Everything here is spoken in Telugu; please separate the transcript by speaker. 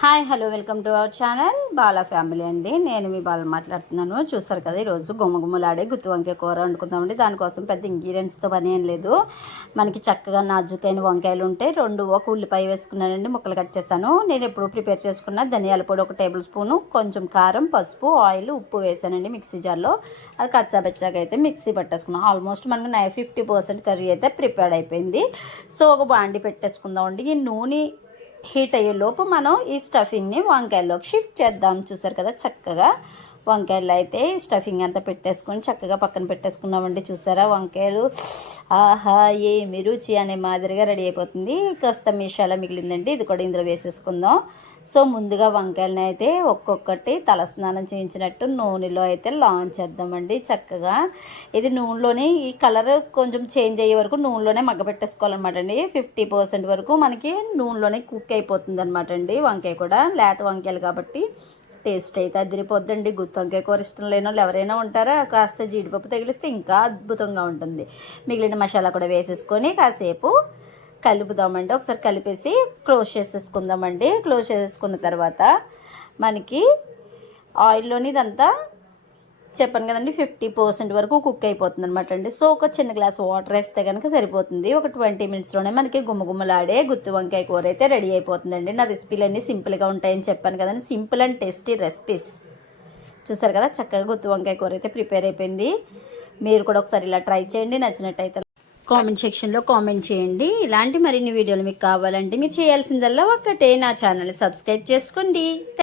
Speaker 1: Hi hello welcome to our channel. Bala family అండి. నేను మీ బాల మాట్లాడుతున్నాను. చూసారు కదా ఈరోజు గుమ్మగుమ్మలాడే గుత్తి వంకాయ కూర వండుకుందామండి. దానికోసం పెద్ద ఇంగ్రీడియంట్స్తో పని ఏం లేదు. మనకి చక్కగా నాజుకైన వంకాయలు ఉంటే రెండు ఒక ఉల్లిపాయ వేసుకున్నానండి ముక్కలు కట్ చేశాను. నేను ఎప్పుడు ప్రిపేర్ చేసుకున్న ధనియాల పొడి ఒక టేబుల్ స్పూను కొంచెం కారం పసుపు ఆయిల్ ఉప్పు వేసానండి మిక్సీ జార్లో. అది కచ్చాబెచ్చాగా అయితే మిక్సీ పట్టేసుకున్నాం ఆల్మోస్ట్ మనకు నై ఫిఫ్టీ పర్సెంట్ కర్రీ అయితే ప్రిపేర్ అయిపోయింది. సో ఒక బాండి పెట్టేసుకుందామండి. ఈ నూనె హీట్ అయ్యే లోపు మనం ఈ స్టఫింగ్ని వంకాయల్లోకి షిఫ్ట్ చేద్దాం. చూసారు కదా చక్కగా వంకాయలు అయితే స్టఫింగ్ అంతా పెట్టేసుకొని చక్కగా పక్కన పెట్టేసుకున్నామండి. చూసారా వంకాయలు? ఆహా ఏమి రుచి అనే మాదిరిగా రెడీ అయిపోతుంది. కాస్త మీషాల మిగిలిందండి ఇది కూడా ఇందులో వేసేసుకుందాం. సో ముందుగా వంకాయలని అయితే ఒక్కొక్కటి తలస్నానం చేయించినట్టు నూనెలో అయితే లాంచ్ చేద్దామండి. చక్కగా ఇది నూనెలోనే ఈ కలర్ కొంచెం చేంజ్ అయ్యే వరకు నూనెలోనే మగ్గబెట్టేసుకోవాలన్నమాట అండి. ఫిఫ్టీ పర్సెంట్ వరకు మనకి నూనెలోనే కుక్ అయిపోతుంది అనమాట అండి. వంకాయ కూడా లేత వంకాయలు కాబట్టి టేస్ట్ అయితే అదిరిపోద్దండి. గుత్తి వంకాయ కూర ఇష్టం లేని వాళ్ళు ఎవరైనా ఉంటారా? కాస్త జీడిపప్పు తగిలిస్తే ఇంకా అద్భుతంగా ఉంటుంది. మిగిలిన మసాలా కూడా వేసేసుకొని కాసేపు కలుపుదామండి. ఒకసారి కలిపేసి క్లోజ్ చేసేసుకుందామండి. క్లోజ్ చేసేసుకున్న తర్వాత మనకి ఆయిల్లోని ఇదంతా చెప్పాను కదండి ఫిఫ్టీ పర్సెంట్ వరకు కుక్ అయిపోతుంది అనమాట అండి. సో ఒక చిన్న గ్లాస్ వాటర్ వేస్తే కనుక సరిపోతుంది. ఒక ట్వంటీ మినిట్స్లోనే మనకి గుమ్మగుమ్మలాడే గుత్తి వంకాయ కూర అయితే రెడీ అయిపోతుందండి. నా రెసిపీలన్నీ సింపుల్గా ఉంటాయని చెప్పాను కదండి. Simple and tasty recipes. చూసారు కదా చక్కగా గుత్తి వంకాయ కూర అయితే ప్రిపేర్ అయిపోయింది. మీరు కూడా ఒకసారి ఇలా ట్రై చేయండి. నచ్చినట్టయితే కామెంట్ సెక్షన్లో కామెంట్ చేయండి. ఇలాంటి మరిన్ని వీడియోలు మీకు కావాలంటే మీరు చేయాల్సిందల్లా ఒక్కటే నా ఛానల్ సబ్స్క్రైబ్ చేసుకోండి.